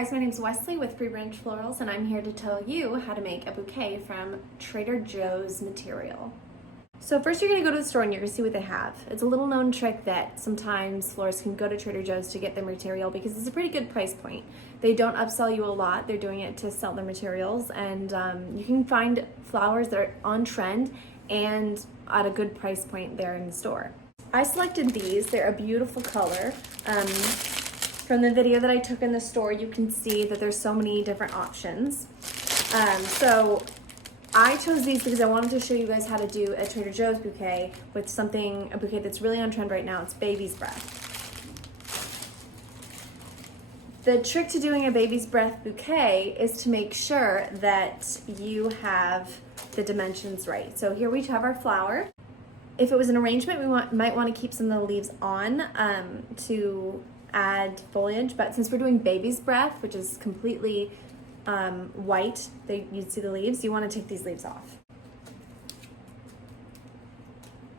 guys, my name is Wesley with Free Branch Florals, and I'm here to tell you how to make a bouquet from Trader Joe's material. So first you're going to go to the store and you're going to see what they have. It's a little known trick that sometimes florists can go to Trader Joe's to get their material because it's a pretty good price point. They don't upsell you a lot, they're doing it to sell their materials, and you can find flowers that are on trend and at a good price point there in the store. I selected these. They're a beautiful color. From the video that I took in the store, you can see that there's so many different options. So I chose these because I wanted to show you guys how to do a Trader Joe's bouquet with a bouquet that's really on trend right now. It's baby's breath. The trick to doing a baby's breath bouquet is to make sure that you have the dimensions right. So here we have our flower. If it was an arrangement, we might want to keep some of the leaves on to add foliage, but since we're doing baby's breath, which is completely white, you'd see the leaves, you want to take these leaves off.